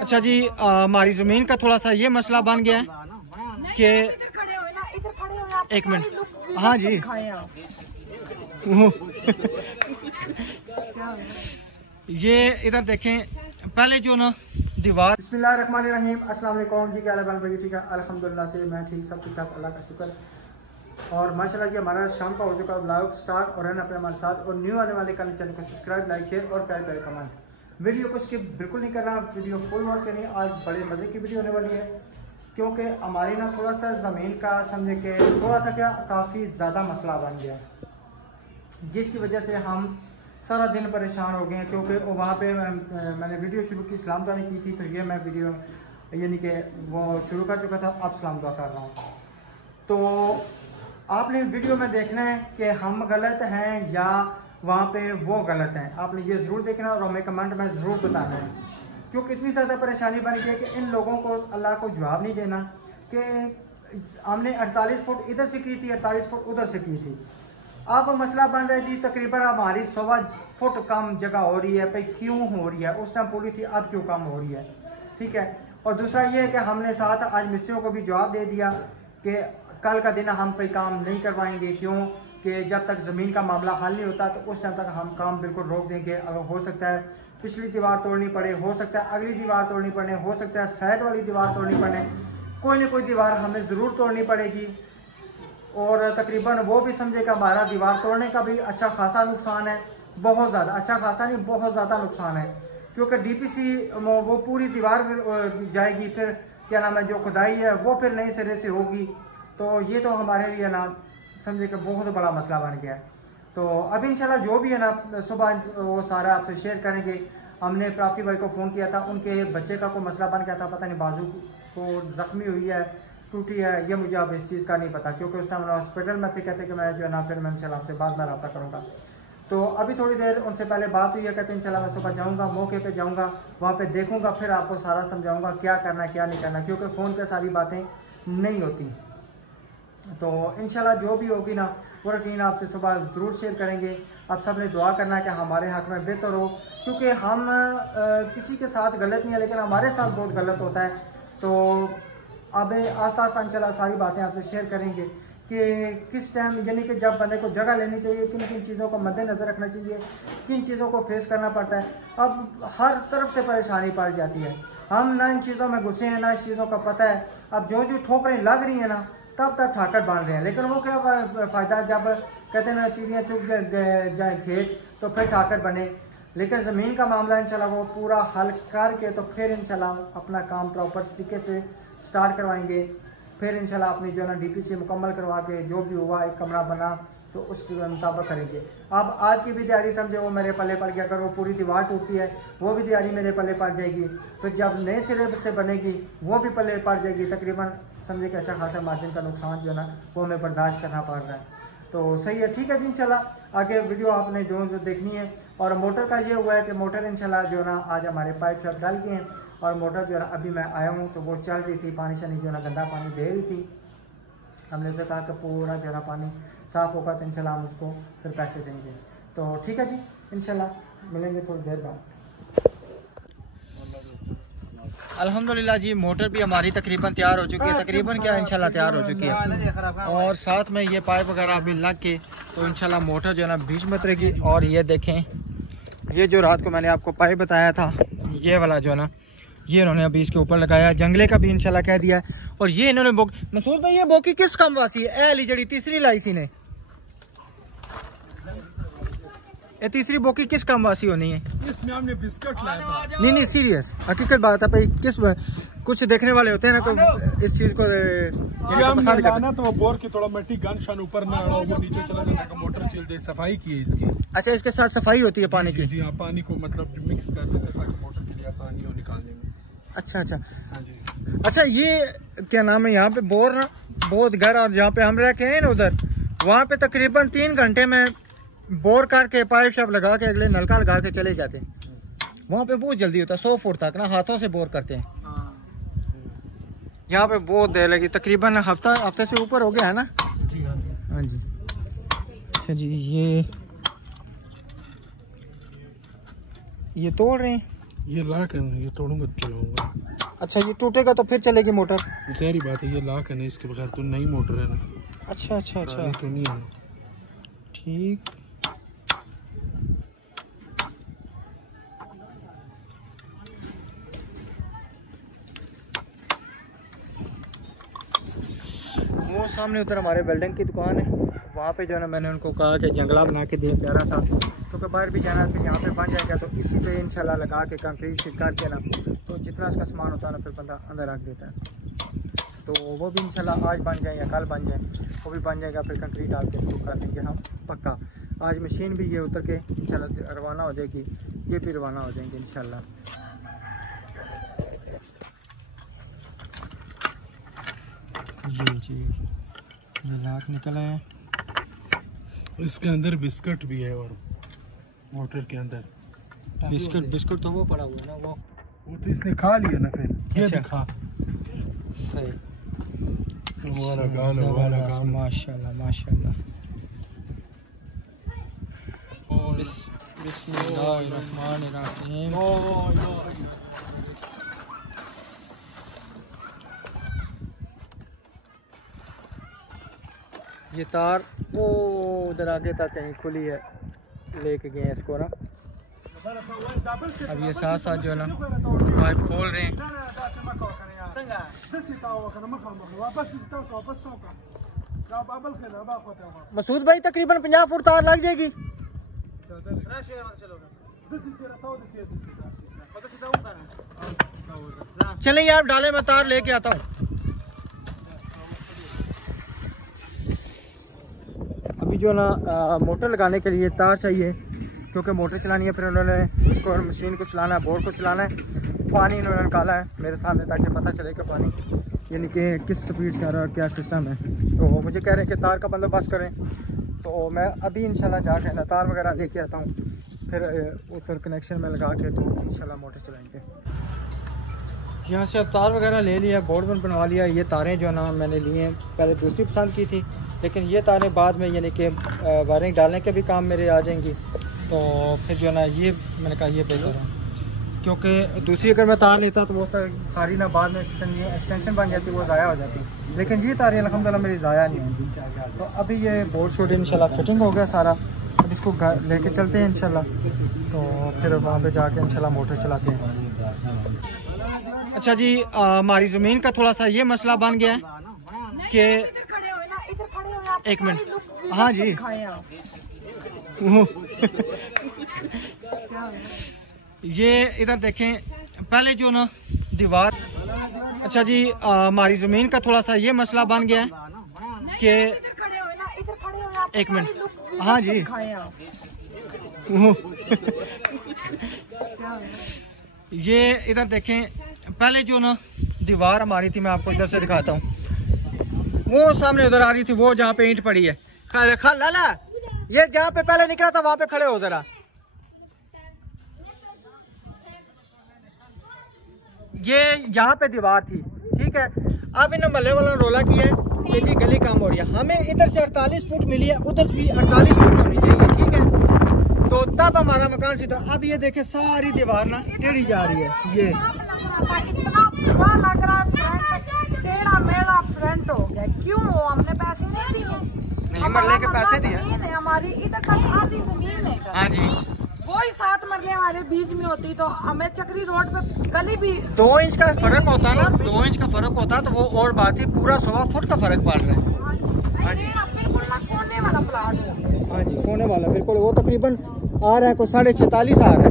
अच्छा जी, हमारी ज़मीन का थोड़ा सा ये मसला बन गया है कि एक मिनट, हाँ जी ये इधर देखें, पहले जो ना दीवार। बिस्मिल्लाहिर्रहमानिर्रहीम, अस्सलाम वालेकुम जी, क्या हाल है भाई? ठीक है अल्हम्दुलिल्लाह से मैं ठीक, सब ठीक ठाक, अल्लाह का शुक्र। और माशाल्लाह जी हमारा शाम का हो चुका ब्लॉग स्टार्ट और रहना अपने हमारे साथ। और न्यू आने वाले चैनल को सब्सक्राइब, लाइक, शेयर और प्यारे प्यारे कमेंट। वीडियो को स्किप बिल्कुल नहीं करना, वीडियो फुल वॉच करनी। आज बड़े मज़े की वीडियो होने वाली है क्योंकि हमारी ना थोड़ा सा ज़मीन का समझे कि थोड़ा सा क्या काफ़ी ज़्यादा मसला बन गया, जिसकी वजह से हम सारा दिन परेशान हो गए हैं। क्योंकि वहाँ पे मैंने वीडियो शुरू की, सलाम दुआ की थी, फिर ये मैं वीडियो यानी कि वो शुरू कर चुका था, अब सलाम दुआ कर रहा हूँ। तो आपने वीडियो में देखना है कि हम गलत हैं या वहाँ पे वो गलत हैं, आपने ये ज़रूर देखना और हमें कमेंट में ज़रूर बताना है। क्योंकि इतनी ज़्यादा परेशानी बन गई है कि इन लोगों को अल्लाह को जवाब नहीं देना कि हमने 48 फुट इधर से की थी, 48 फुट उधर से की थी। अब मसला बन रहा है जी, तकरीबन हमारी 1.25 फुट कम जगह हो रही है। भाई क्यों हो रही है? उस टाइम पूरी थी, अब क्यों कम हो रही है? ठीक है। और दूसरा ये है कि हमने साथ आज मिस्त्रियों को भी जवाब दे दिया कि कल का दिन हम पे काम नहीं करवाएंगे, क्यों कि जब तक ज़मीन का मामला हल नहीं होता तो उस टाइम तक हम काम बिल्कुल रोक देंगे। अगर हो सकता है पिछली दीवार तोड़नी पड़े, हो सकता है अगली दीवार तोड़नी पड़े, हो सकता है साइड वाली दीवार तोड़नी पड़े, कोई ना कोई दीवार हमें ज़रूर तोड़नी पड़ेगी। और तकरीबन वो भी समझे कि हमारा दीवार तोड़ने का भी अच्छा खासा नुकसान है, बहुत ज़्यादा, अच्छा खासा नहीं बहुत ज़्यादा नुकसान है। क्योंकि डीपीसी वो पूरी दीवार जाएगी, फिर क्या नाम है जो खुदाई है वो फिर नए सिरे से होगी। तो ये तो हमारे लिए ना समझे कि बहुत बड़ा मसला बन गया है। तो अभी इंशाल्लाह जो भी है ना सुबह वो सारा आपसे शेयर करेंगे। हमने प्राप्ति भाई को फ़ोन किया था, उनके बच्चे का कोई मसला बन गया था, पता नहीं बाजू को ज़ख्मी हुई है, टूटी है, ये मुझे अब इस चीज़ का नहीं पता क्योंकि उस टाइम हॉस्पिटल में थे। कहते कि मैं जो है ना फिर मैं इंशाल्लाह आपसे बाद में रब्ता करूँगा। तो अभी थोड़ी देर उनसे पहले बात हुई है, कहते हैं इंशाल्लाह मैं सुबह जाऊँगा, मौके पे जाऊँगा, वहाँ पे देखूँगा, फिर आपको सारा समझाऊँगा क्या करना है क्या नहीं करना, क्योंकि फ़ोन पे सारी बातें नहीं होती। तो इंशाल्लाह जो भी होगी ना वो रूटीन आपसे सुबह ज़रूर शेयर करेंगे। आप सब ने दुआ करना है कि हमारे हक़ में बेहतर हो, क्योंकि हम किसी के साथ गलत नहीं है लेकिन हमारे साथ बहुत गलत होता है। तो अब आस्ता आस्ता इंशाल्लाह सारी बातें आपसे शेयर करेंगे कि किस टाइम यानी कि जब बंदे को जगह लेनी चाहिए, किन किन चीज़ों को मद्देनज़र रखना चाहिए, किन चीज़ों को फेस करना पड़ता है। अब हर तरफ से परेशानी पड़ जाती है, हम ना इन चीज़ों में घुसे हैं ना इस चीज़ों का पता है। अब जो जो ठोकरें लग रही हैं ना तब तक ठाकर बांध रहे हैं, लेकिन वो क्या फ़ायदा जब कहते हैं ना चिड़ियाँ चुग जाए खेत तो फिर ठाकर बने। लेकिन ज़मीन का मामला इंशाल्लाह वो पूरा हल करके तो फिर इंशाल्लाह अपना काम प्रॉपर तरीके से स्टार्ट करवाएंगे। फिर इंशाल्लाह अपनी जो है ना डीपीसी मुकम्मल करवा के जो भी हुआ एक कमरा बना तो उसके मुताबिक करेंगे। अब आज की भी दिहाड़ी समझे वो मेरे पल्ले पड़ गया, अगर वो पूरी दीवार टूटती है वो भी दिहाड़ी मेरे पल्ले पड़ जाएगी, तो जब नए सिरे से बनेगी वो भी पल्ले पड़ जाएगी। तकरीबन समझे कि अच्छा खासा मार्जिन का नुकसान जो है ना वो हमें बर्दाश्त करना पड़ रहा है। तो सही है, ठीक है जी। इंशाल्लाह आगे वीडियो आपने जो देखनी है। और मोटर का ये हुआ है कि मोटर इंशाल्लाह जो है ना आज हमारे पाइप शॉप डाल गए हैं और मोटर जो है ना अभी मैं आया हूँ तो वो चल रही थी, पानी शनी जो है ना गंदा पानी दे रही थी। हमने से कहा कि पूरा जो है ना पानी साफ़ होगा तो इंशाल्लाह हम उसको फिर पैसे देंगे। तो ठीक है जी, इंशाल्लाह मिलेंगे थोड़ी देर बाद। अल्हम्दुलिल्लाह जी मोटर भी हमारी तकरीबन तैयार हो चुकी है, तकरीबन क्या इंशाल्लाह तैयार हो चुकी है। और साथ में ये पाइप वगैरह अभी लग के तो इंशाल्लाह मोटर जो है ना बीच में उतरेगी। और ये देखें, ये जो रात को मैंने आपको पाइप बताया था ये वाला जो है ना ये इन्होंने अभी इसके ऊपर लगाया है। जंगले का भी इंशाल्लाह कह दिया है। और ये इन्होंने मसूद भाई ये बोकी किस काम वासी है? एली जड़ी तीसरी लाई सी ने, ये तीसरी बोकी किस काम वासी होनी है? इसमें हमने बिस्किट लाया था। नहीं सीरियस हकीकत बात है भाई। किस कुछ देखने वाले होते हैं ना तो इस चीज को पसंद करते हैं। तो वो बोर की थोड़ा मिट्टी गन शान ऊपर ना वो नीचे चला जाता है, मोटर चल जाए। सफाई की है इसकी। अच्छा, इसके साथ सफाई होती है पानी की? जी हाँ, पानी को मतलब मिक्स कर देते हैं ताकि मोटर के लिए आसानी हो निकालने में। अच्छा अच्छा हाँ जी। अच्छा, ये क्या नाम है यहाँ पे बोर ना बहुत घर और जहाँ पे हम रह के हैं ना उधर वहाँ पे तकरीबन 3 घंटे में बोर करके पाइप शाइप लगा के अगले नलका लगा के चले जाते हैं। वहाँ पे बहुत जल्दी होता है, 100 फुट तक ना हाथों से बोर करते हैं। यहाँ पे बहुत देर लगी, तकरीबन हफ्ते से ऊपर हो गया है ना। जी हाँ जी। अच्छा जी, ये तोड़ रहे हैं। ये लाक है ना, ये तोड़ूंगा तो चलाऊंगा। अच्छा ये टूटेगा तो फिर चलेगी मोटर? सारी बात है, ये लाक है ना, इसके बगैर तो नई मोटर है ना। अच्छा अच्छा अच्छा तो नहीं है। ठीक। वो सामने उधर हमारे वेल्डिंग की दुकान है, वहाँ पे जो है ना मैंने उनको कहा कि जंगला बना के दिए प्यारा सा, क्योंकि बाहर भी जाना फिर यहाँ पे बन जाएगा तो इसी पे इंशाल्लाह लगा के कंक्रीट शीट करके ना, तो जितना उसका सामान होता है ना फिर बंदा अंदर रख देता है। तो वो भी इंशाल्लाह आज बन जाए या कल बन जाए, वो भी बन जाएगा, फिर कंक्रीट डाल के शुरू कर देंगे हम पक्का। आज मशीन भी ये उतर के इंशाल्लाह रवाना हो जाएगी, ये भी रवाना हो जाएंगे इंशाल्लाह। जी ये लाख निकला है, इसके अंदर बिस्किट भी है, और मोटर के अंदर बिस्कुट तो वो पड़ा हुआ है ना, वो तो इसने खा लिया ना फिर। ये अच्छा। दिखा सही। वाला गाल माशाल्लाह माशाल्लाह। बिस्मिल्लाहिर्रहमानिर्रहीम। ये तार वो उधर आगे तक कहीं खुली है, लेके गए हैं इसको ना। अब ये साथ साथ जो है ना पाइप खोल रहे हैं। मसूद भाई तकरीबन 50 फुट तार लग जाएगी। चलें यार डाले, मैं तार लेके आता हूँ। अभी जो ना मोटर लगाने के लिए तार चाहिए, क्योंकि मोटर चलानी है, फिर उन्होंने इसको मशीन को चलाना है, बोर्ड को चलाना है। पानी इन्होंने निकाला है मेरे सामने ताकि पता चले कि पानी यानी कि किस स्पीड से आ रहा है, क्या सिस्टम है। तो मुझे कह रहे हैं कि तार का बंदोबस्त करें, तो मैं अभी इंशाल्लाह जाके ना तार वगैरह लेके आता हूँ, फिर ऊपर कनेक्शन में लगा के तो इंशाल्लाह मोटर चलाएँगे। यहाँ से अब तार वगैरह ले लिया, बोर्ड वन बनवा लिया। ये तारें जो ना मैंने लिए हैं, पहले दूसरी पसंद की थी, लेकिन ये तारें बाद में यानी कि वायरिंग डालने के भी काम मेरे आ जाएंगी, तो फिर जो है ना ये मैंने कहा ये बेहतर है, क्योंकि दूसरी अगर मैं तार लेता तो वो सारी ना बाद में एक्सटेंशन बन जाती, वो ज़ाया हो जाती। लेकिन ये तारें अल्हम्दुलिल्लाह मेरी ज़ाया नहीं होंगी। तो अभी ये बोर्ड शोर्ड इंशाल्लाह फिटिंग हो गया सारा, अब इसको लेके चलते हैं इंशाल्लाह, तो फिर वहाँ पे जाके इंशाल्लाह मोटर चलाते हैं। अच्छा जी, हमारी ज़मीन का थोड़ा सा ये मसला बन गया है कि एक मिनट, हाँ जी ये इधर देखें, पहले जो ना दीवार। अच्छा जी, हमारी ज़मीन का थोड़ा सा ये मसला बन गया है कि एक मिनट, हाँ जी ये इधर देखें, पहले जो ना दीवार हमारी थी, मैं आपको इधर से दिखाता हूँ, वो सामने उधर आ रही थी, वो जहाँ पे ईंट पड़ी है। लाला ये जहाँ पे पहले निकला था वहाँ पे खड़े हो जरा। ये यहाँ पे दीवार थी, ठीक है। अब इन मोहल्ले वालों ने रोला किया है कि जी गली काम हो रही है, हमें इधर से 48 फुट मिली है, उधर भी 48 फुट होनी चाहिए, ठीक है। तो तब हमारा मकान सीधा। अब ये देखे सारी दीवार ना टेढ़ी जा रही है, ये इतना बुरा लग रहा है, टेढ़ा मेढ़ा फ्रंट हो गया। क्यों? हमने पैसे नहीं दिए, मरने के पैसे दिए हमारी इधर तक आधी जमीन है। हाँ जी, वही 7 मरले हमारे बीच में होती तो हमें चक्री रोड पे गली भी 2 इंच का फर्क होता ना, 2 इंच का फर्क होता तो वो और बात ही, पूरा 100 फुट का फर्क पड़ रहा है। हाँ जी बिल्कुल ना कोने वाला प्लाट है। हाँ जी कोने वाला बिल्कुल, वो तकरीबन आ रहा है कोई 46.5 आ रहा है।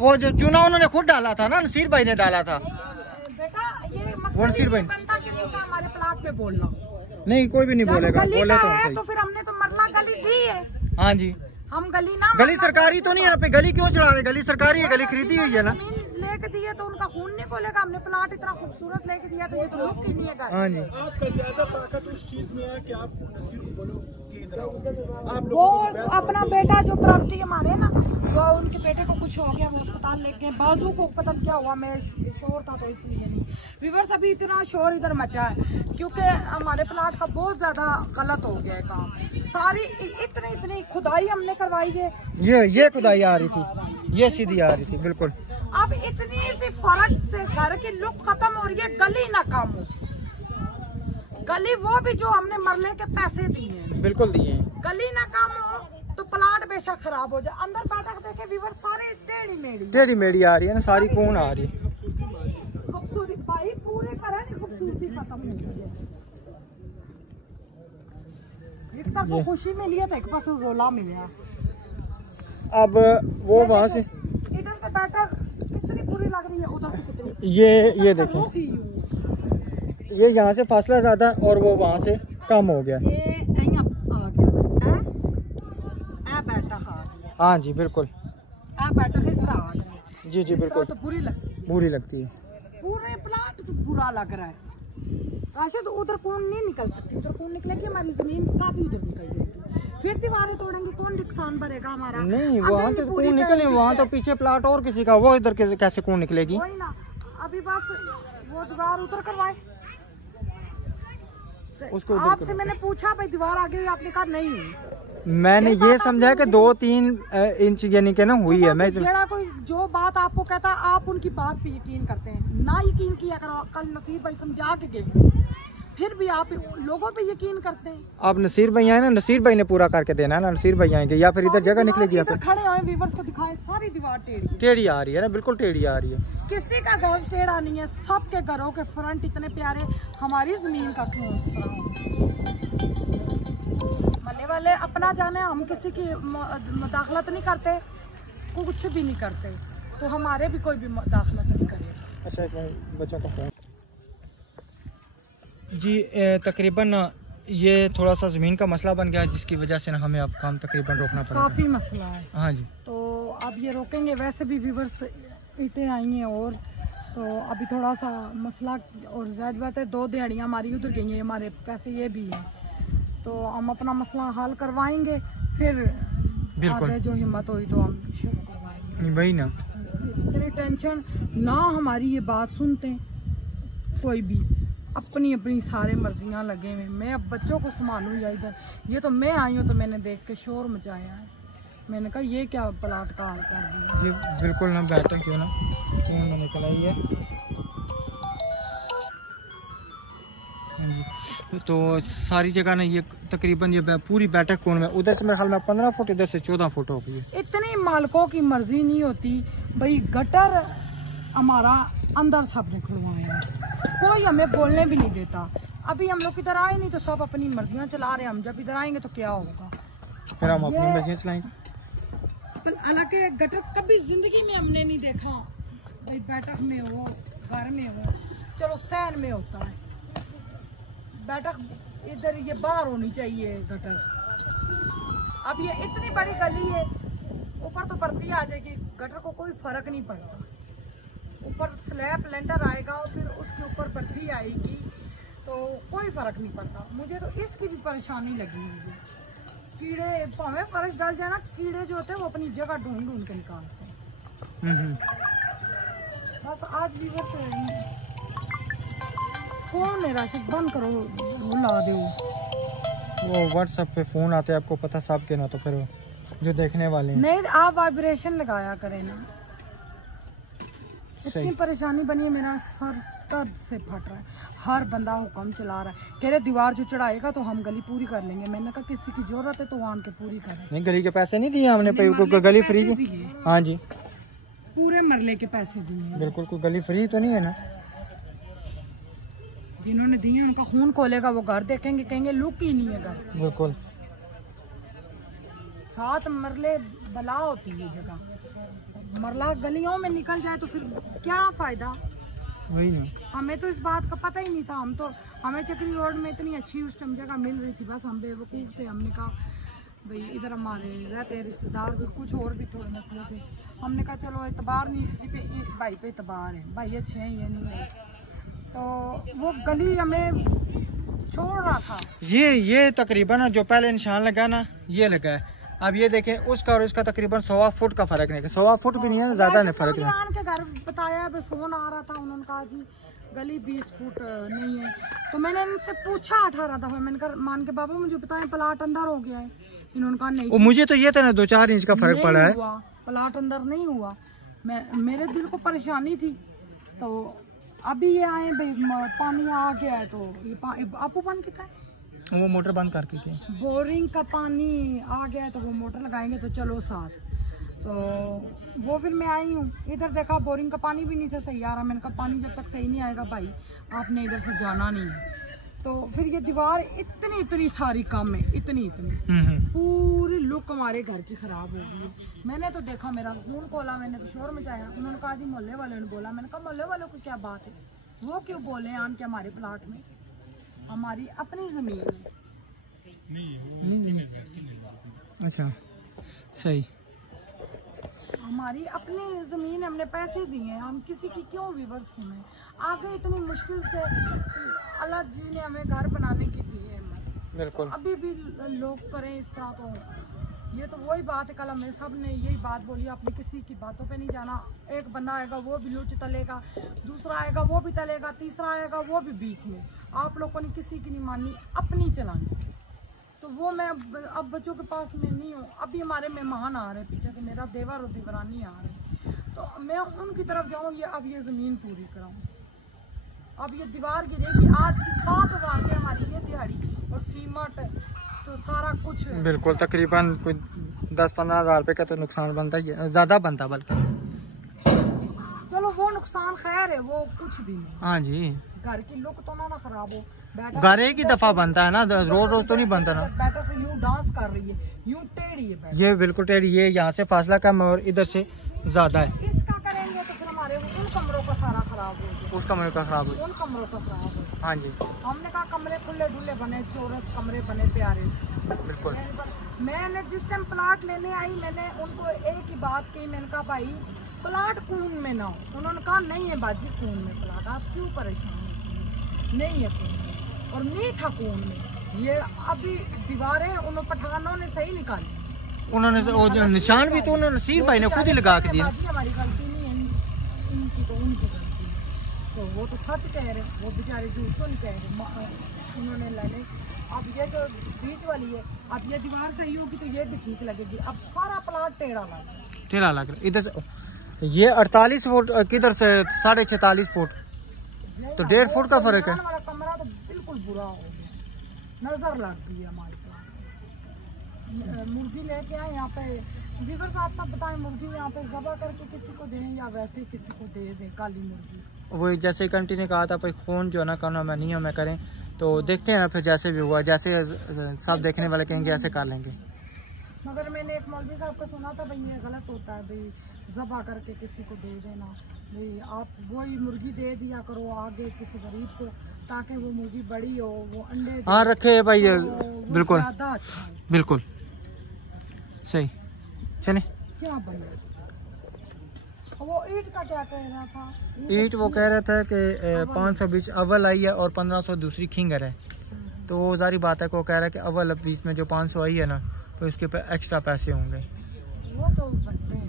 वो जो चूना उन्होंने खुद डाला था ना, नसीर भाई ने डाला था। बेटा ये वो नसीर भाई हमारे प्लाट पे बोलना नहीं, कोई भी नहीं बोलेगा, बोले तो है सही। तो फिर हमने तो मरला गली दी है। हाँ जी, हम गली ना, गली सरकारी तो नहीं है, पे गली क्यों चला रहे? गली सरकारी है, गली खरीदी हुई है ना। जमीन लेके दिए तो उनका खून नहीं खोलेगा। हमने प्लाट इतना खूबसूरत लेके दिया तो ये तो लुक ही नहीं है घर। हाँ जी, आपका ज्यादा ताकत उस चीज में है कि आप नसीर को बोलो कि इधर आओ। वो अपना बेटा जो प्रॉपर्टी हमारे ना, वो उनके बेटे को कुछ हो गया, वो अस्पताल लेके गए, बाजू को पता नहीं क्या हुआ, मैं शोर था तो इसलिए नहीं। व्यूअर्स अभी इतना शोर इधर मचा है क्योंकि हमारे प्लाट का बहुत ज्यादा गलत हो गया है काम। सारी इतनी खुदाई हमने करवाई है। ये खुदाई आ रही थी, ये सीधी आ रही थी बिल्कुल। अब इतनी सी फर्क से घर की लुक खत्म हो रही है, गली ना काम हो। गली वो भी जो हमने मरले के पैसे दिए हैं, बिल्कुल दिए हैं। गली ना काम हो तो प्लाट बेशक खराब हो जाए। अंदर बैठक देखे व्यूअर्स सारे टेढ़ी मेढ़ी आ रही है ना, सारी कौन आ रही है। खूबसूरती भाई पूरे करा नहीं, खूबसूरती खत्म हो गई है। एक तरफ खुशी मिली है तो एक पास रोला मिला। अब वो वहाँ से इधर से बैठक कितनी बुरी लग रही है, उधर से कितनी। ये देखें, ये यहाँ से फासला ज्यादा और वो वहाँ से कम हो गया। ये आ गया है बैठक आ गया। हाँ जी बिल्कुल, बैठक इस तरह आ गया। जी बिल्कुल। तो बुरी लगती है, पूरे प्लाट तो बुरा लग रहा है। राशिद उधर कौन नहीं निकल सकती, उधर कौन निकलेगी, हमारी जमीन काफी उधर निकल जाएगी। फिर दीवारें तोड़ेंगे, कौन नुकसान भरेगा हमारा। नहीं वहाँ तो कौन निकले, वहाँ तो पीछे प्लाट और किसी का, वो इधर कैसे कौन निकलेगी। वही ना, अभी बस वो दीवार उधर करवाए। उसको आपसे मैंने पूछा भाई दीवार आ गई, आपने कहा नहीं हुई। मैंने ये समझा कि 2-3 इंच यानी कि ना हुई है। मैं कोई जो बात आपको कहता है आप उनकी बात पे यकीन करते हैं, ना यकीन किया करो। कल नसीर भाई समझा के गए, फिर भी आप लोगों पे यकीन करते हैं। अब नसीर भाई आए ना, नसीर भाई ने पूरा करके देना है ना। नसीर भाई आएंगे या फिर इधर जगह निकलेगी, या फिर खड़े हुए व्यूअर्स को दिखाएं, सारी दीवार टेढ़ी आ रही है ना, बिल्कुल टेढ़ी आ रही है। किसी का घर टेढ़ा नहीं है, सबके घरों के फ्रंट इतने प्यारे। हमारी जमीन का क्यों इस तरह। मल्ले वाले अपना जाने, हम किसी की मुदाखलत नहीं करते, कुछ भी नहीं करते, तो हमारे भी कोई भी मुदाखलत नहीं करेगा। अच्छा बच्चों का फोन जी, तकरीबन ये थोड़ा सा ज़मीन का मसला बन गया है, जिसकी वजह से ना हमें अब काम तकरीबन रोकना पड़ा। काफ़ी मसला है। हाँ जी, तो अब ये रोकेंगे। वैसे भी व्यूअर्स ईंटें आई हैं और तो अभी थोड़ा सा मसला, और ज़ाहिर बात है 2 दिहाड़ियाँ हमारी उधर गई हैं, हमारे पैसे ये भी हैं, तो हम अपना मसला हल करवाएंगे, फिर आगे जो हिम्मत हुई तो हम शुरू करवाएंगे। वही ना, इतनी टेंशन ना, हमारी ये बात सुनते कोई भी, अपनी अपनी सारे मर्जियां लगे हुए। मैं अब बच्चों को संभालूँ या इधर, ये तो मैं आई हूँ तो मैंने देख के शोर मचाया है। मैंने कहा ये क्या प्लाट का हाल कर दिया। ये बिल्कुल ना बैठा क्यों ना, कौन ना निकल आई है। तो सारी जगह ना ये तकरीबन ये पूरी बैठक कौन में, उधर से मेरे ख्याल में 15 फुट, इधर से 14 फुट हो गई है। इतनी मालिकों की मर्जी नहीं होती भाई, गटर हमारा अंदर सब ने खुलवाया है, कोई हमें बोलने भी नहीं देता। अभी हम लोग इधर आए नहीं तो सब अपनी मर्जियां चला रहे हैं, हम जब इधर आएंगे तो क्या होगा, फिर हम अपनी मर्जियां चलाएंगे। हालांकि गटर कभी जिंदगी में हमने नहीं देखा भाई, बैठक में हो, घर में हो, चलो सहन में होता है, बैठक इधर ये बाहर होनी चाहिए गटर। अब ये इतनी बड़ी गली है, ऊपर तो भर्ती आ जाएगी, गटर को कोई फर्क नहीं पड़ता। ऊपर स्लैब लेंटर आएगा और फिर उसके ऊपर भर्ती आएगी, तो कोई फर्क नहीं पड़ता। मुझे तो इसकी भी परेशानी लगी हुई है। कीड़े भावे फर्श डाल जाए ना, कीड़े जो होते हैं वो अपनी जगह ढूंढ ढूंढ के निकालते हैं। बस आज भी बस कौन है राशिद, बंद करो, ला दो। वो व्हाट्सएप पे फोन आते हैं, आपको पता सब के ना, तो फिर जो देखने वाले हैं। नहीं, आप वाइब्रेशन लगाया करें ना। इतनी परेशानी बनी है, मेरा सर दर्द से फट रहा है। हर बंदा हुक्म चला रहा है, कह रहे दीवार जो चढ़ाएगा तो हम गली पूरी कर लेंगे। मैंने कहा किसी की जरूरत है तो वहाँ के पूरी करें। नहीं, गली के पैसे नहीं दिए हमने, गली फ्री की। हाँ जी, पूरे मरले के पैसे दिए। बिल्कुल, कोई गली फ्री तो नहीं है ना। जिन्होंने दिए उनका खून खोलेगा, वो घर देखेंगे, कहेंगे लुक ही नहीं है घर। बिल्कुल, 7 मरले बला होती है जगह, मरला गलियों में निकल जाए तो फिर क्या फायदा। वही ना, हमें तो इस बात का पता ही नहीं था। हम तो, हमें चक्री रोड में इतनी अच्छी उस टाइम जगह मिल रही थी, बस हम बेवकूफ़ थे। हमने कहा भाई इधर हमारे रहते हैं रिश्तेदार, भी कुछ और भी थोड़े मसले थे। हमने कहा चलो एतबार नहीं किसी पे, इस भाई पे एतबार है, भाई अच्छे हैं ये नहीं है। तो वो गली हमें छोड़ रहा था। ये तकरीबन जो पहले निशान लगा ना, ये लगा है। अब ये देखें उसका और इसका तकरीबन 1.25 फुट का फर्क नहीं है, 1.25 फुट भी नहीं है, ज्यादा नहीं फर्क है। के घर बताया फोन आ रहा था, उन्होंने कहा जी गली 20 फुट नहीं है। तो मैंने इनसे पूछा 18 दफा, मैंने कहा मान के बाबू मुझे बताएं प्लाट अंदर हो गया है। इन्होंने कहा नहीं। मुझे तो ये था ना 2-4 इंच का फर्क पड़ा है, प्लाट अंदर नहीं हुआ। मेरे दिल को परेशानी थी। तो अभी ये आए भाई पानी आ गया है, तो ये आपको पानी कितना है? वो मोटर बंद करके के बोरिंग का पानी आ गया है, तो वो मोटर लगाएंगे तो चलो साथ। तो वो फिर मैं आई हूँ इधर, देखा बोरिंग का पानी भी नहीं था सही आ रहा। मैंने कहा पानी जब तक सही नहीं आएगा भाई आपने इधर से जाना नहीं है। तो फिर ये दीवार इतनी सारी कम है, इतनी पूरी लुक हमारे घर की खराब हो गई है। मैंने तो देखा, मेरा फोन खोला, मैंने तो शोर मचाया। उन्होंने कहा जी मोहल्ले वालों ने बोला। मैंने कहा मोहल्ले वालों को क्या बात है, वो क्यों बोले आन के हमारे प्लाट में, हमारी अपनी जमीन है। अच्छा सही, हमारी अपनी जमीन, हमने पैसे दिए हैं, हम किसी की क्यों विवर्स सुने। आगे इतनी मुश्किल से अल्लाह जी ने हमें घर बनाने की दी है हिम्मत, बिल्कुल। अभी भी लोग करें इस तरह। तो ये तो वही बात है, कल हमें सब ने यही बात बोली, अपनी किसी की बातों पे नहीं जाना। एक बंदा आएगा वो भी लूच तलेगा, दूसरा आएगा वो भी तलेगा, तीसरा आएगा वो भी बीच में। आप लोगों ने किसी की नहीं माननी, अपनी चलानी। तो वो मैं अब बच्चों के पास में नहीं हूँ। अभी हमारे मेहमान आ रहे हैं पीछे से, मेरा देवर और देवरानी आ रहे हैं, तो मैं उनकी तरफ जाऊँ। ये अब ये ज़मीन पूरी कराऊँ, अब ये दीवार गिरेगी। आज की 7,000 के हमारी ये दिहाड़ी और सीमेंट तो सारा कुछ बिल्कुल तकरीबन कोई 10-15 हज़ार रुपये का तो नुकसान बनता ही है, ज़्यादा बनता बल्कि। चलो वो नुकसान खैर है, वो कुछ भी नहीं। हाँ जी, घर की लुक तो ना खराब हो। घर एक ही दफा बनता है ना, रोज रोज तो नहीं बनता ना। बैठक से यूं डांस कर रही है, यूं टेढ़ी है। ये बिल्कुल टेढ़ी, ये यहाँ से फासला कम और इधर से ज्यादा है। इसका करेंगे तो फिर हमारे उन कमरों का सारा खराब हो गया, उस कमरे का खराब हो गया, उन कमरों का खराब हो गया। हाँ जी, हमने कहा कमरे खुले डुले बने, चौरस कमरे बने प्यारे से। बिल्कुल। मैंने जिस टाइम प्लाट लेने आई, मैंने उनको एक ही बात की, मैंने कहा भाई प्लाट कून में ना हो। उन्होंने कहा नहीं है बाजी कून में प्लाट, आप क्यों परेशान होती, नहीं है कून में, और नहीं था कून में। ये अभी दीवारें उन पठानों ने सही निकाली, उन्होंने वो जो निशान भी तो उन्होंने नसीर भाई ने खुद ही लगा के दिए। हमारी गलती नहीं है, इनकी तो उनकी गलती है। तो वो तो सच कह रहे, वो बेचारे झूठ तो नहीं कह रहे। उन्होंने लाने, अब ये जो बीच वाली है, अब ये दीवार सही होगी तो ये भी ठीक लगेगी। अब सारा प्लाट टेढ़ा लग रहा है, टेढ़ा लग रहा है। इधर से ये 48 फुट, किधर से 46.5 फुट, तो 1.5 फुट का फर्क है। हमारा कमरा तो बिल्कुल बुरा हो गया, नजर लग गई है हमारे पास। मुर्गी लेके आए यहाँ पे, विवर साहब सब बताएं, मुर्गी यहाँ पे ज़बह करके किसी को दें या वैसे किसी को दे दें काली मुर्गी। वही जैसे कंटी ने कहा था भाई खून जो है ना करना मैं नहीं हमें करें, तो देखते हैं ना फिर जैसे भी हुआ, जैसे सब देखने वाले कहेंगे ऐसे कर लेंगे। मगर मैंने एक मौलवी साहब को सुना था भाई ये गलत होता है भाई, ज़बह करके किसी को दे देना भाई, आप वही मुर्गी दे दिया करो आगे किसी गरीब को, ताकि वो मुर्गी बड़ी हो, वो अंडे हाँ रखे भाई, बिल्कुल ज़्यादा अच्छा है। बिल्कुल सही। चले क्या बने वो ईंट का क्या कह रहा था? ईंट वो कह रहा था कि 520 अव्वल आई है और 1500 दूसरी खिंगर है। तो वो सारी बात है को कह रहा है कि अव्वल बीच में जो 500 आई है ना, तो इसके पे एक्स्ट्रा पैसे होंगे। वो तो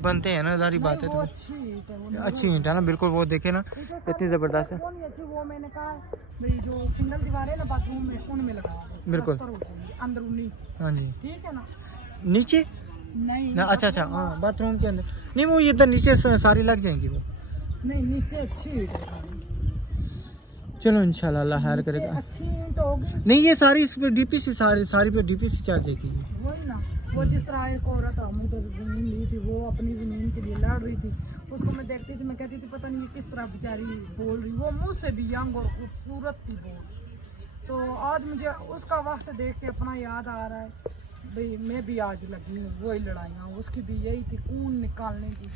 बनते हैं ना, सारी बात है। तो अच्छी ईंट है ना, बिल्कुल। वो देखे ना इतनी जबरदस्त है। वो मैंने कहा भाई जो सिंगल दीवारें ना बाथरूम में उनमें लगा दो, बिल्कुल अंदरूनी। हाँ जी, ठीक है ना, नीचे नहीं ना, अच्छा हाँ बाथरूम के अंदर नहीं, वो इधर नीचे सारी लग जाएंगी वो, नहीं नीचे अच्छी ईंट है। चलो इंशाल्लाह अल्लाह खैर करेगा। अच्छी ईंट होगी, नहीं ये सारी इस पे डीपीसी, सारी पे डीपीसी चढ़ जाती है। वही ना, वो जिस तरह एक औरत हम उधर जमीन ली थी, वो अपनी जमीन के लिए लड़ रही थी, उसको मैं देखती थी, मैं कहती थी पता नहीं किस तरह बेचारी बोल रही, वो मुंह से भी यंग और खूबसूरत थी बोल। तो आज मुझे उसका वक्त देख के अपना याद आ रहा है भाई, मैं भी आज लगी हूँ वही लड़ाइयाँ, उसकी भी यही थी खून निकालने की।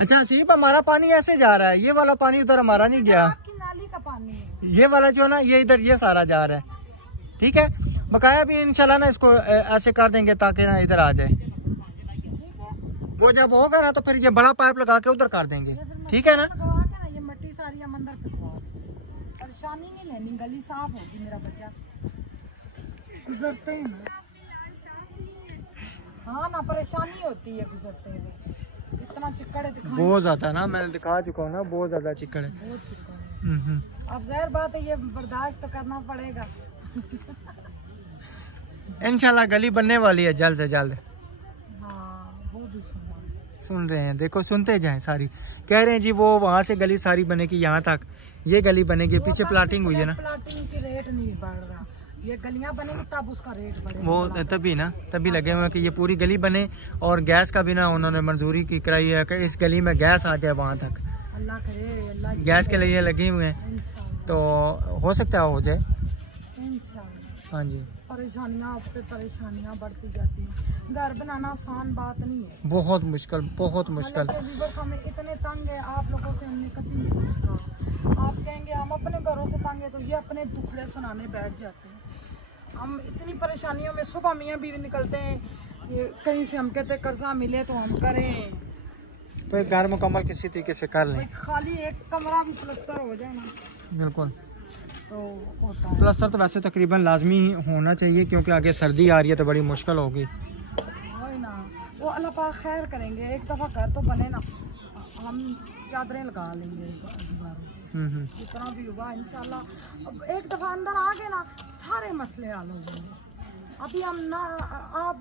अच्छा सिर्फ हमारा पानी ऐसे जा रहा है, ये वाला पानी उधर हमारा नहीं गया, आपकी नाली का पानी है ये वाला जो ना ये इधर ये सारा जा रहा है। ठीक है, बकाया भी इंशाल्लाह ना इसको ऐसे कर देंगे ताकि ना इधर आ जाए। वो जब होगा ना तो फिर ये बड़ा पाइप लगा के उधर कर देंगे। ठीक है ना, ये मिट्टी सारी हम अंदर पिछवाओ, परेशानी नहीं लेनी, गली साफ होगी, मेरा बच्चा गुजरते हैं ना। हाँ ना, परेशानी होती है गुजरते हुए, इतना चिक्कड़ है दिखाई, बहुत ज्यादा ना, मैं दिखा चुका हूँ ना, बहुत ज्यादा चिकन है। बहुत चिक्कड़ है। अब जाहिर बात है ये बर्दाश्त तो करना पड़ेगा। इंशाल्लाह गली बनने वाली है जल्द से जल्द। हाँ वो भी सुन रहे हैं, देखो सुनते जाएं। सारी कह रहे हैं जी वो वहाँ से गली सारी बनेगी यहाँ तक, ये गली बनेगी, पीछे प्लाटिंग हुई है ना, प्लाटिंग की रेट नहीं बढ़ रहा, ये गलियां बनेगी तब उसका रेट बढ़ेगा। वो तभी ना, तभी लगे हुए हैं कि ये पूरी गली बने, और गैस का भी ना उन्होंने मंजूरी की कराई है कि इस गली में गैस आ जाए वहाँ तक। अल्लाह करे, अल्लाह गैस के लिए लगे हुए हैं, तो हो सकता है हो जाए इंशाल्लाह। हाँ जी। परेशानियाँ पे परेशानियाँ बढ़ती जाती हैं, घर बनाना आसान बात नहीं है, बहुत मुश्किल, बहुत मुश्किल। हालांकि हमें इतने तंग है, आप लोगों से हमने कभी नहीं कुछ कहा। आप कहेंगे हम अपने घरों से तंग है, तो ये अपने दुखड़े सुनाने बैठ जाते हैं। हम इतनी परेशानियों में, सुबह मियाँ बीवी निकलते हैं, कहीं से हम कहते कर्जा मिले तो हम करें, तो एक घर मुकम्मल किसी तरीके से कर लें, खाली एक कमरा भी प्लस्तर हो जाए ना बिल्कुल। तो होता है। प्लस्तर तो वैसे तकरीबन लाजमी होना चाहिए, क्योंकि आगे सर्दी आ रही है तो बड़ी मुश्किल होगी। वही ना, वो अल्लाह पाक खैर करेंगे, एक दफ़ा घर तो बने ना, हम चादरें लगा लेंगे दीवारों, जितना भी हुआ इंशाल्लाह। अब एक दफ़ा अंदर आ गए ना, सारे मसले हल हो जाएंगे। अभी हम ना, आप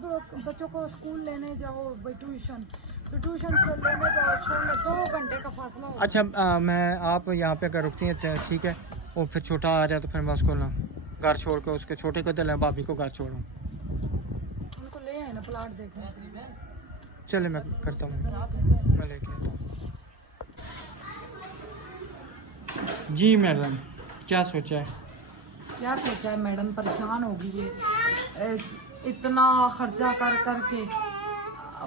बच्चों को स्कूल लेने जाओ, ट्यूशन से लेने जाओ, छोड़ने 2 घंटे का फासला हो। अच्छा मैं आप यहाँ पे अगर रुकती हैं तो ठीक है, और फिर छोटा आ जाए तो फिर मैं उसको ना घर छोड़ के उसके छोटे को दिलाएं, भाभी को घर छोड़ूँ, उनको ले आए ना प्लाट देखने। चले मैं करता हूँ, मैं लेके आता हूँ। जी मैडम क्या सोचा है? क्या सोचा है मैडम, परेशान होगी ये, इतना खर्चा कर करके,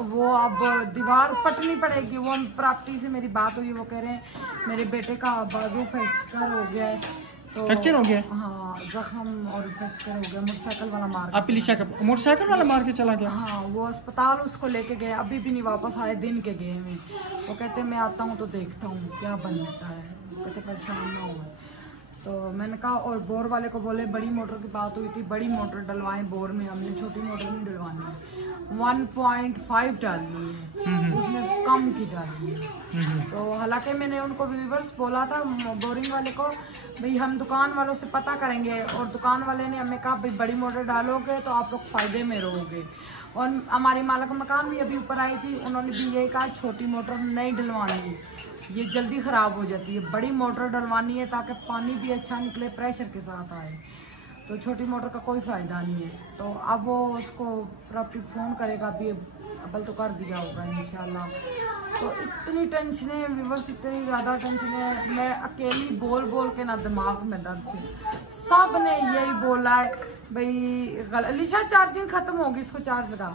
वो अब दीवार पटनी पड़ेगी। वो प्रॉपर्टी से मेरी बात हुई, वो कह रहे हैं मेरे बेटे का बाजू फ्रैक्चर हो गया है, तो फ्रैक्चर हो गया? हाँ, जख्म और फ्रैक्चर हो गया, मोटरसाइकिल वाला मार आप लिशा का मोटरसाइकिल वाला मार के चला गया? हाँ, वो अस्पताल उसको लेके गए, अभी भी नहीं वापस आए, दिन के गए में। वो कहते मैं आता हूँ तो देखता हूँ क्या बनता है, कहते परेशान ना हो। तो मैंने कहा, और बोर वाले को बोले, बड़ी मोटर की बात हुई थी, बड़ी मोटर डलवाएं बोर में, हमने छोटी मोटर नहीं डलवानी है, 1.5 डालनी है, उसमें कम की डालनी है। तो हालांकि मैंने उनको व्यूवर्स बोला था बोरिंग वाले को, भाई हम दुकान वालों से पता करेंगे, और दुकान वाले ने हमें कहा भाई बड़ी मोटर डालोगे तो आप लोग फायदे में रहोगे। और हमारी मालिक मकान भी अभी ऊपर आई थी, उन्होंने भी यही कहा छोटी मोटर नहीं डलवानी, ये जल्दी ख़राब हो जाती है, बड़ी मोटर डलवानी है ताकि पानी भी अच्छा निकले, प्रेशर के साथ आए। तो छोटी मोटर का कोई फ़ायदा नहीं है। तो अब वो उसको प्रॉपर्टी फ़ोन करेगा, अभी अबल तो कर दिया होगा इंशाल्लाह। तो इतनी टेंशन है व्यूअर्स, इतनी ज़्यादा टेंशन है, मैं अकेली बोल बोल के ना दिमाग में दर्द है। सब ने यही बोला है भाई लिशा चार्जिंग ख़त्म होगी, इसको चार्ज लगा।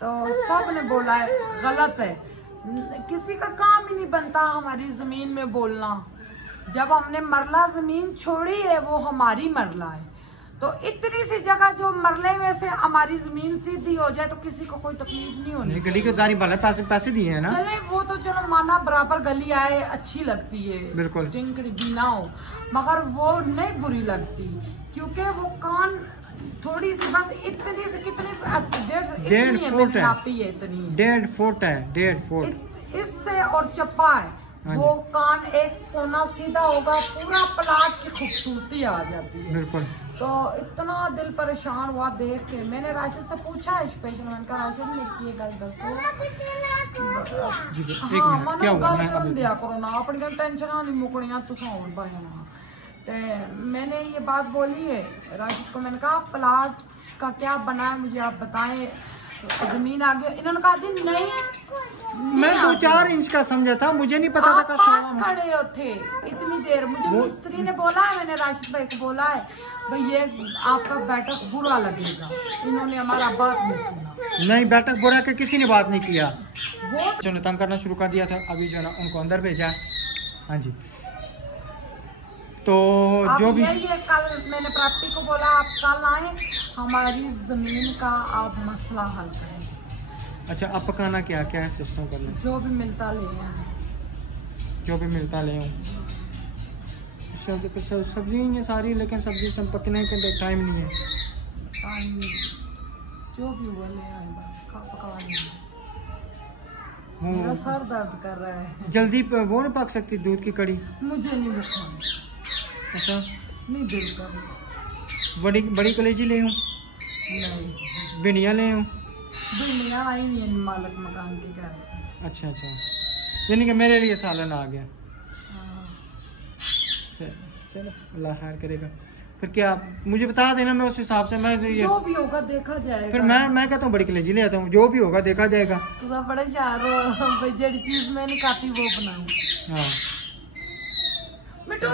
तो सब ने बोला है गलत है, किसी का काम ही नहीं बनता हमारी ज़मीन में बोलना। जब हमने मरला ज़मीन छोड़ी है, वो हमारी मरला है, तो इतनी सी जगह जो मरले में से हमारी ज़मीन सीधी हो जाए तो किसी को कोई तकलीफ नहीं होनी। गली के दारी वाला पैसे दिए हैं ना, चले वो तो चलो माना बराबर गली आए अच्छी लगती है, बिल्कुल टिंकड़ी भी ना हो, मगर वो नहीं बुरी लगती, क्योंकि वो कान थोड़ी सी बस इतनी से कितनी 1.5 फुट है, इतनी 1.5 फुट है, 1.5 फुट इससे, और चप्पा है, वो कान एक कोना सीधा होगा, पूरा प्लाट की खूबसूरती आ जाती है, बिल्कुल। तो इतना दिल परेशान हुआ देख के। मैंने राशिद से पूछा है स्पेशल, मैंने कहा राशिद ने की गल दसो, हाँ मन गल दिया करो ना, अपनी गल टेंशन नहीं मुकनिया तुम और बहना। तो मैंने ये बात बोली है राशिद को, मैंने कहा प्लाट का क्या बना है मुझे आप बताएं, जमीन आ गई। इन्होंने कहा जी नहीं, मैं 2-4 इंच का समझा था, मुझे नहीं पता था पास खड़े हो थे इतनी देर। मुझे मिस्त्री ने बोला है, मैंने राशिद भाई को बोला है भाई ये आपका बैठक बुरा लगेगा, इन्होंने हमारा बात नहीं सुना। नहीं, बैठक बुरा के किसी ने बात नहीं किया, वो जो ने तंग करना शुरू कर दिया था, अभी जो ना उनको अंदर भेजा। हाँ जी, तो जो भी यही है, कल मैंने प्रॉपर्टी को बोला आप कल आए, हमारी जमीन का आप मसला हल करें। अच्छा, अब पकाना क्या क्या है, सिस्टम करना, जो भी मिलता ले आए, जो भी मिलता ले आऊँ। सब्जी ही है सारी, लेकिन सब्जी सब पकने के टाइम नहीं है, जो भी हुआ ले आए बस। पका नहीं, मेरा सर दर्द कर रहा है। जल्दी वो नहीं पक सकती दूध की कड़ी? मुझे नहीं वो खाना। अच्छा, नहीं दिल कर। बड़ी बड़ी कलेजी ले हूँ? नहीं, भिंडियाँ ले हूँ? दुनिया आई नहीं है मालिक मकान के घर से। अच्छा अच्छा, यानी कि मेरे लिए सालन आ गया। हाँ। चलो अल्लाह खैर करेगा। फिर क्या मुझे बता देना, मैं उस हिसाब से मैं ये जो भी होगा देखा जाएगा। फिर मैं कहता हूँ बड़ी कलेजी ले आता हूँ, जो भी होगा देखा जाएगा। तो बड़े यार भाई जेडी चीज मैं नहीं खाती वो बनाऊं। हाँ बिट्टू,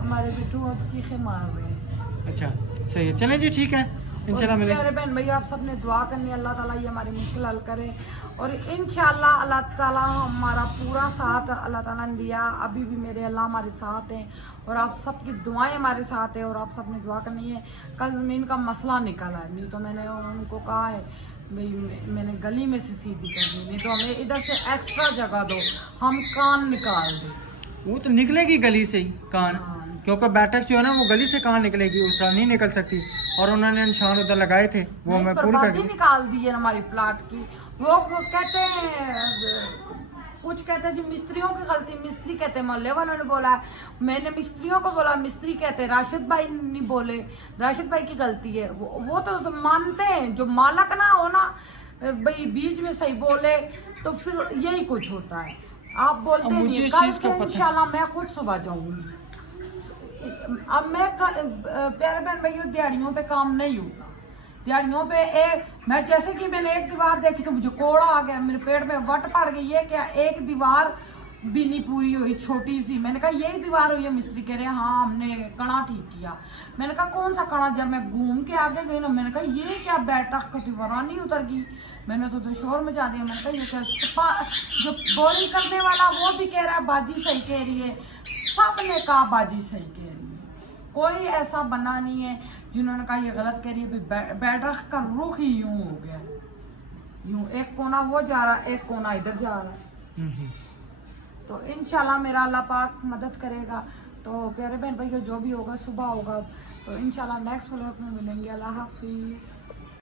हमारे बिट्टू अब चीखे मार रहे हैं। अच्छा सही है, चलें जी ठीक है, इंशाल्लाह मिलेंगे। प्यारे बहन भैया आप सबने दुआ करनी है, अल्लाह ताला ये हमारी मुश्किल हल करे और इंशाल्लाह अल्लाह ताला हमारा पूरा साथ अल्लाह ताला ने दिया, अभी भी मेरे अल्लाह हमारे साथ हैं और आप सबकी दुआएं हमारे साथ है और आप सबने दुआ करनी है। कल ज़मीन का मसला निकला है, नहीं तो मैंने उनको कहा है भाई मैंने गली में से सीधी कर दी, नहीं तो हमें इधर से एक्स्ट्रा जगह दो, हम कान निकाल दें। वो तो निकलेगी गली से ही कान, हाँ। क्योंकि बैठक जो है ना वो गली से कहाँ निकलेगी, उस तरह नहीं निकल सकती। और उन्होंने निशान उधर लगाए थे वो मैं पूरी कर दी। निकाल दी है हमारी प्लाट की। वो कहते हैं कुछ कहते हैं जी मिस्त्रियों की गलती, मिस्त्री कहते हैं मोहल्ले वालों ने बोला, मैंने मिस्त्रियों को बोला, मिस्त्री कहते राशिद भाई नहीं बोले, राशिद भाई की गलती है। वो तो मानते हैं, जो मालक ना हो ना भाई बीच में सही बोले तो फिर यही कुछ होता है। आप बोलते नहीं, कल से इंशाल्लाह मैं खुद सुबह जाऊंगी। अब मैं प्यारे बहन भैया दिहाड़ियों पे काम नहीं होता, दिहाड़ियों पे मैं जैसे कि मैंने एक दीवार देखी तो मुझे कोड़ा आ गया, मेरे पेट में वट पड़ गई है, क्या एक दीवार भी नहीं पूरी हुई, छोटी सी। मैंने कहा यही दीवार हुई है, मिस्त्री कह रहे हैं हाँ हमने कड़ा ठीक किया। मैंने कहा कौन सा कड़ा? जब मैं घूम के आगे गई ना मैंने कहा ये क्या बैठक का दीवार नहीं उतर गई, मैंने तो शोर मचा दिया। मैंने कहा ये क्या, जो बोरिंग करने वाला वो भी कह रहा है बाजी सही कह रही है, सबने कहा बाजी सही कह रही है, कोई ऐसा बना नहीं है जिन्होंने कहा ये गलत कह रही है। बैठक का रुख ही यूं हो गया, यूं एक कोना वो जा रहा है, एक कोना इधर जा रहा है। तो इंशाल्लाह मेरा अल्लाह पाक मदद करेगा। तो प्यारे बहन भैया जो भी होगा सुबह होगा, तो इंशाल्लाह नेक्स्ट व्लॉग में मिलेंगे। अल्लाह हाफिज।